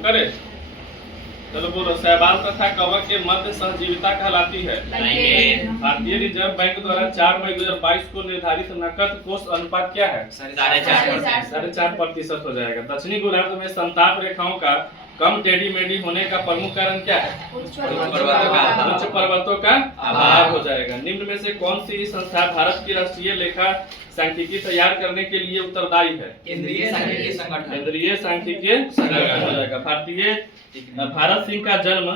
शुरू करे। चलो बोलो, शैवाल तथा कवक के मध्य सहजीविता कहलाती है। भारतीय रिजर्व बैंक द्वारा 4 मई 2022 को निर्धारित नकद कोष अनुपात क्या है? 4.5% हो जाएगा। दक्षिणी गोलार्ध में संताप रेखाओं का कम टेढ़ी मेढ़ी होने का प्रमुख कारण क्या है? उच्च पर्वतों का अभाव हो जाएगा। निम्न में से कौन सी संस्था भारत की राष्ट्रीय लेखा सांख्यिकी तैयार करने के लिए उत्तरदायी है? केंद्रीय सांख्यिकी संगठन। केंद्रीय सांख्यिकी संगठन हो जाएगा। भारत सिंह का जन्म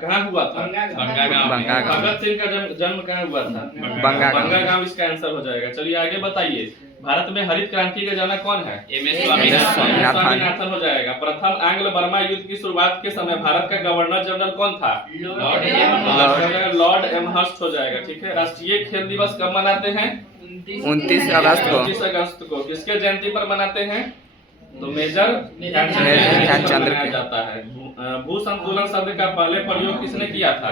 कहाँ हुआ था? भगत सिंह का जन्म कहाँ हुआ था? बंगा गांव इसका आंसर हो जाएगा। चलिए आगे बताइए, भारत में हरित क्रांति के जनक कौन है? एम.एस. स्वामीनाथन हो जाएगा। प्रथम आंग्ल बर्मा युद्ध की शुरुआत के समय भारत का गवर्नर जनरल कौन था? लॉर्ड एमहर्स्ट हो जाएगा। ठीक है। राष्ट्रीय खेल दिवस कब मनाते हैं? 29 अगस्त को। किसके जयंती पर मनाते हैं? तो मेजर ध्यानचंद मनाया जाता है। भू संतुलन शब्द का पहले प्रयोग किसने किया था?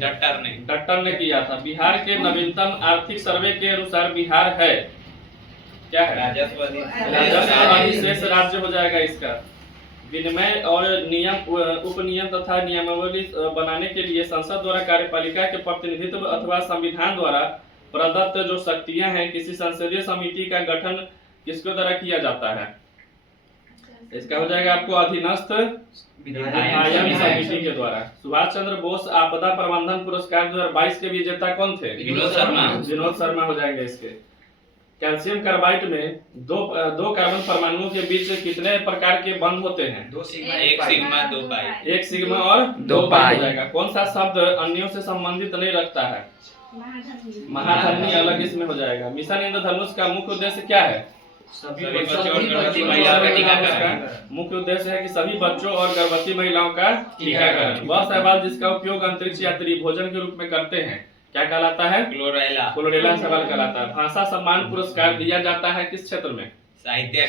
डॉक्टर ने किया था। बिहार के नवीनतम आर्थिक सर्वे के अनुसार बिहार है क्या है? राजस्व शेष राज्य हो जाएगा इसका। विनिमय और नियम उपनियम तथा नियमावली बनाने के लिए संसद द्वारा कार्यपालिका के प्रतिनिधित्व अथवा संविधान द्वारा प्रदत्त जो शक्तियां हैं, किसी संसदीय समिति का गठन किसके द्वारा किया जाता है? इसका हो जाएगा आपको अधीनस्थ विधायन समिति के द्वारा। सुभाष चंद्र बोस आपदा प्रबंधन पुरस्कार 2022 के विजेता कौन थे? विनोद शर्मा हो जाएंगे इसके। कैल्शियम कार्बाइड में दो कार्बन परमाणुओं के बीच कितने प्रकार के बंध होते हैं? 1 सिग्मा और 2 पाई हो जाएगा। कौन सा शब्द अन्यों से संबंधित नहीं रखता है? महाधरणी अलग इसमें हो जाएगा। मिशन इंद्रधनुष का मुख्य उद्देश्य क्या है? सभी बच्चों और गर्भवती महिलाओं का टीकाकरण। मुख्य उद्देश्य है कि सभी बच्चों और गर्भवती महिलाओं का टीकाकरण। वह शैवाल जिसका उपयोग अंतरिक्ष यात्री भोजन के रूप में करते हैं क्या कहलाता है? क्लोरेला शैवाल कहलाता है। भाषा सम्मान पुरस्कार दिया जाता है किस क्षेत्र में? साहित्य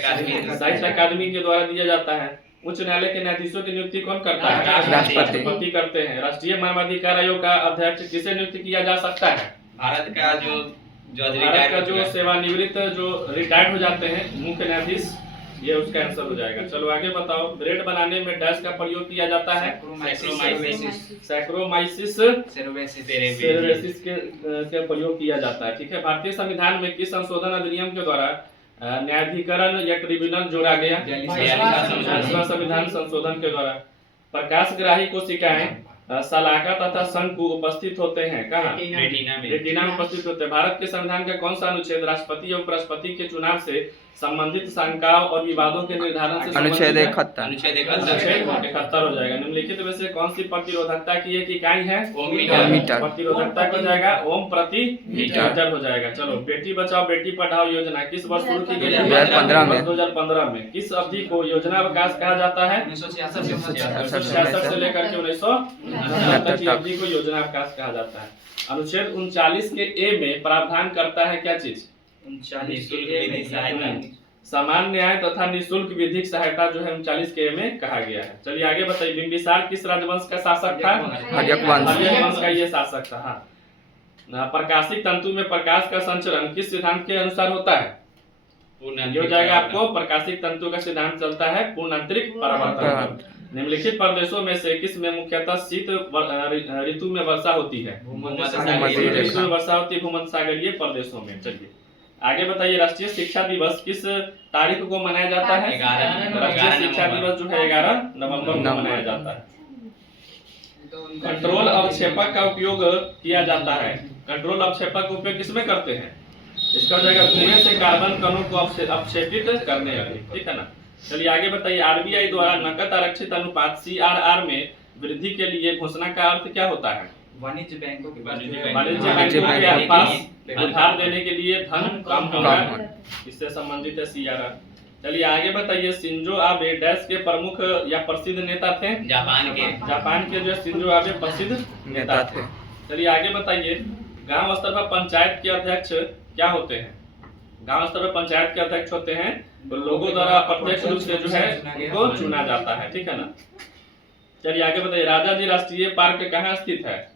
अकादमी के द्वारा दिया जाता है। उच्च न्यायालय के न्यायाधीशों की नियुक्ति कौन करता है? राष्ट्रपति करते हैं। राष्ट्रीय मानवाधिकार आयोग का अध्यक्ष किसे नियुक्त किया जा सकता है? भारत का जो सेवानिवृत्त जो रिटायर्ड हो जाते हैं मुख्य न्यायाधीश, ये उसका आंसर हो जाएगा। चलो आगे बताओ, ब्रेड बनाने में डैश का प्रयोग किया जाता है? सैक्रोमाइसिस सेरेवेसिस के प्रयोग किया जाता है। ठीक है। भारतीय संविधान में किस संशोधन अधिनियम के द्वारा न्यायाधिकरण या ट्रिब्यूनल जोड़ा गया? संविधान संशोधन के द्वारा। प्रकाशग्राही कोशिकाएं सलाका तथा शंकु उपस्थित होते हैं कहाँ? रेटिना में उपस्थित होते हैं। भारत के संविधान का कौन सा अनुच्छेद राष्ट्रपति और उपराष्ट्रपति के चुनाव से संबंधित शंकाओं और विवादों के निर्धारण से अनुच्छेद 71 हो जाएगा। निम्नलिखित में से कौन सी प्रतिरोधकता की एक इकाई है? मीटर। प्रतिरोधकता हो जाएगा ओम प्रति मीटर हो जाएगा। चलो, बेटी बचाओ बेटी पढ़ाओ योजना किस वर्ष शुरू की गई? 2015 में। किस अवधि को योजना अवकाश कहा जाता है? 1966 से लेकर के 1969 की अवधि को योजना अवकाश कहा जाता है। अनुच्छेद 39 के ए में प्रावधान करता है क्या चीज? समान न्याय तथा निःशुल्क विधिक सहायता जो है 39 के में कहा गया है। चलिए आगे बताइए, बिंबिसार किस राजवंश का शासक था? हर्यक वंश का ये शासक था। हाँ। प्रकाशिक तंतु में प्रकाश का संचरण किस सिद्धांत के अनुसार होता है? ये हो जाएगा आपको, प्रकाशिक तंतु का सिद्धांत चलता है पूर्णांतरिक परावर्तन। निम्नलिखित प्रदेशों में से किस में मुख्यतः शीत ऋतु में वर्षा होती है? वर्षा होती है भूमध्य सागरीय प्रदेशों में। चलिए आगे बताइए, राष्ट्रीय शिक्षा दिवस किस तारीख को मनाया जाता है? राष्ट्रीय शिक्षा दिवस जो है 11 नवंबर को मनाया जाता है। कंट्रोल अवक्षेपक का उपयोग किया जाता है। कंट्रोल अवक्षेपक का उपयोग किसमें करते हैं? इसका हो जाएगा धुएं से कार्बन कणों को अवक्षेपित करने वाले। ठीक है ना। चलिए आगे बताइए, आरबीआई द्वारा नकद आरक्षित अनुपात सीआरआर में वृद्धि के लिए घोषणा का अर्थ क्या होता है? वाणिज्य बैंकों के पास उधार देने के लिए धन कम होगा, इससे संबंधित है सीआरआर। चलिए आगे बताइए, शिंजो आबे डैश के प्रमुख या प्रसिद्ध नेता थे? जापान के जो शिंजो आबे प्रसिद्ध नेता थे। चलिए आगे बताइए, गांव स्तर पर पंचायत के अध्यक्ष क्या होते हैं? गांव स्तर पर पंचायत के अध्यक्ष होते हैं तो लोगों द्वारा अप्रत्यक्ष रूप से जो है उनको चुना जाता है। ठीक है ना। चलिए आगे बताइए, राजा जी राष्ट्रीय पार्क कहाँ स्थित है?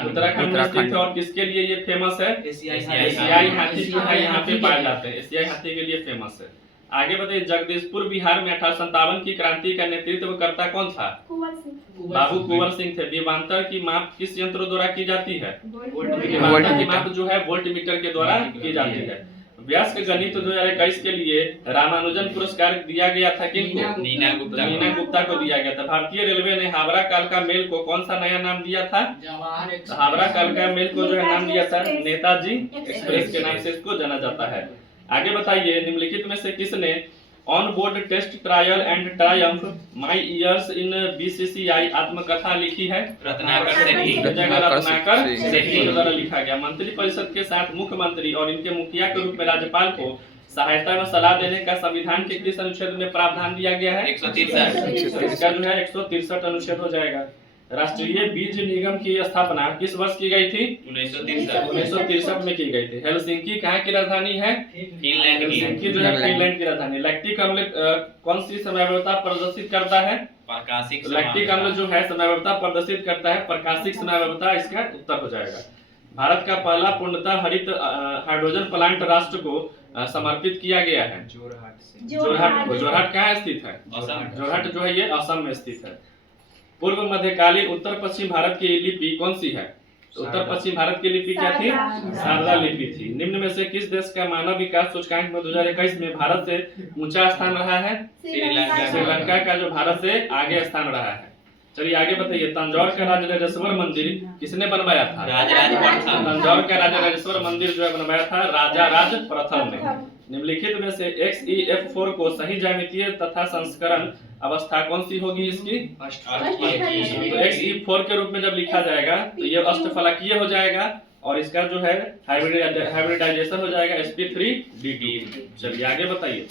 उत्तराखंड में स्थित है। और किसके लिए ये फेमस है? एशियाई हाथी जो है यहाँ पे पाए जाते हैं, एशियाई हाथी के लिए फेमस है। आगे बताइए, जगदीशपुर बिहार में 1857 की क्रांति का नेतृत्व करता कौन था? बाबू कुंवर सिंह थे। विभवांतर की माप किस यंत्र द्वारा की जाती है? विभवांतर की माप जो है वोल्ट मीटर के द्वारा की जाती है। व्यस्क गणित 2021 के लिए रामानुजन पुरस्कार दिया गया था किनको? नीना गुप्ता। नीना गुप्ता को दिया गया था। भारतीय रेलवे ने हावड़ा कालका मेल को कौन सा नया नाम दिया था? हावड़ा कालका मेल को जो है नाम दिया था नेताजी एक्सप्रेस के नाम से इसको जाना जाता है। आगे बताइए, निम्नलिखित में से किसने on board test trial and triumph my years in BCCI आत्मकथा लिखी है? रत्नाकर सेठी। रत्नाकर सेठी। सेठी के द्वारा लिखा गया। मंत्रिपरिषद के साथ मुख्यमंत्री और इनके मुखिया के रूप में राज्यपाल को सहायता में सलाह देने का संविधान के किस अनुच्छेद में प्रावधान दिया गया है? 163। इसका जो है 163 अनुच्छेद हो जाएगा। राष्ट्रीय बीज निगम की स्थापना किस वर्ष की गई थी? 1963 में की गई थी। हेलसिंकी कहाँ की राजधानी है? फिनलैंड की। हेलसिंकी जो है फिनलैंड की राजधानी। लैक्टिक अम्ल कौन सी समयावता प्रदर्शित करता है? प्रकाशिक लैक्टिक अम्ल जो है समयावता प्रदर्शित करता है प्रकाशिक समयावता, इसका उत्तर हो जाएगा। भारत का पहला पूर्णतः हरित हाइड्रोजन प्लांट राष्ट्र को समर्पित किया गया है। जोरहाट कहाँ स्थित है? जोरहाट जो है ये असम में स्थित है। पूर्व मध्यकालीन उत्तर पश्चिम भारत की लिपि कौन सी है? उत्तर पश्चिम भारत की लिपि क्या थी? शारदा लिपि थी। निम्न में से किस देश का मानव विकास सूचकांक में 2021 में भारत से ऊंचा स्थान रहा है? श्रीलंका का जो भारत से आगे स्थान रहा है। चलिए आगे बताइए, तंजौर का राजराजेश्वर मंदिर किसने बनवाया था? राजराज प्रथम। तंजौर का राजराजेश्वर मंदिर जो है बनवाया था राजा राज प्रथम ने। निम्नलिखित में से XEF4 को सही ज्यामितीय तथा संस्करण अवस्था कौन सी होगी इसकी? तो XE4 के रूप में जब लिखा जाएगा तो ये अष्टफलकीय हो जाएगा और इसका जो है हाइब्रिडाइजेशन हो जाएगा sp3dt। चलिए आगे बताइए,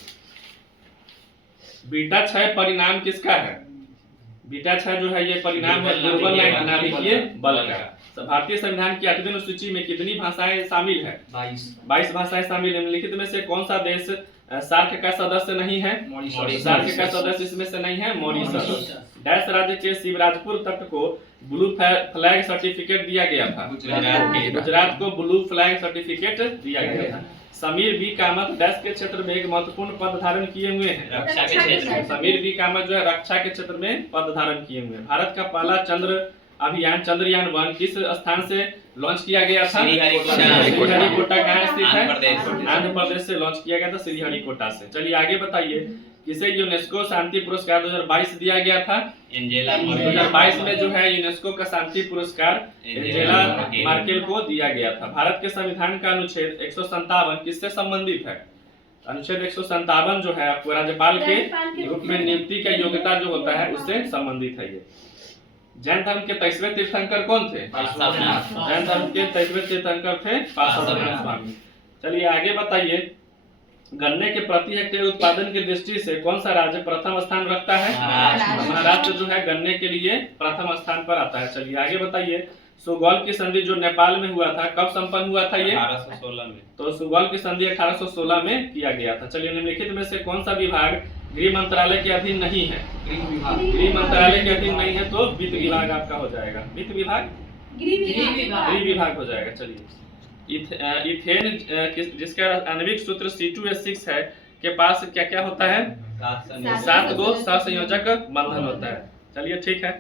बीटा क्षय परिणाम किसका है? बीटा क्षय जो है ये परिणाम है दुर्बल नाभिकीय बल का। भारतीय संविधान की 8वीं अनुसूची में कितनी भाषाएं शामिल है? 22 भाषाएं शामिल है। निम्नलिखित में से कौन सा देश सार्क का सदस्य नहीं है? सार्क का सदस्य इसमें से नहीं है मॉरिशस। डैश राज्य के शिवराजपुर तट को ब्लू फ्लैग सर्टिफिकेट दिया गया था? गुजरात को ब्लू फ्लैग सर्टिफिकेट दिया गया था। समीर बी कामत डैश के क्षेत्र में एक महत्वपूर्ण पद धारण किए हुए हैं? रक्षा के क्षेत्र। समीर बी कामत जो है रक्षा के क्षेत्र में पद धारण किए हुए हैं। भारत का पहला चंद्र अभियान चंद्रयान 1 किस स्थान से लॉन्च किया गया था? श्रीहरिकोटा कहाँ स्थित है? आंध्र प्रदेश से लॉन्च किया गया था श्रीहरिकोटा से। चलिए आगे बताइए, किसे यूनेस्को शांति पुरस्कार 2022 दिया गया था? एंजेला 2022 में जो है यूनेस्को का शांति पुरस्कार एंजेला मार्केल को दिया गया था। भारत के संविधान का अनुच्छेद 157 किससे संबंधित है? अनुच्छेद 157 जो है आपको राज्यपाल के रूप में नियुक्ति का योग्यता जो होता है उससे संबंधित है। ये जैन धर्म के 23वें तीर्थंकर कौन थे? जैन धर्म के 23वें तीर्थंकर थे पार्श्वनाथ स्वामी। चलिए आगे बताइए, गन्ने के प्रति हेक्टेयर उत्पादन की दृष्टि से कौन सा राज्य प्रथम स्थान रखता है? महाराष्ट्र जो है गन्ने के लिए प्रथम स्थान पर आता है। चलिए आगे बताइए, सुगौल की संधि जो नेपाल में हुआ था कब संपन्न हुआ था? ये 1816 में। तो सुगौल की संधि 1816 में किया गया था। चलिए निम्नलिखित में से कौन सा विभाग गृह मंत्रालय के अधीन नहीं है? गृह मंत्रालय के अधीन नहीं है तो वित्त विभाग आपका हो जाएगा। वित्त विभाग गृह विभाग हो जाएगा। चलिए इथेन जिसका आणविक सूत्र C2H6 है के पास क्या क्या होता है? 7 गो सहसंयोजक बंधन होता है। चलिए ठीक है।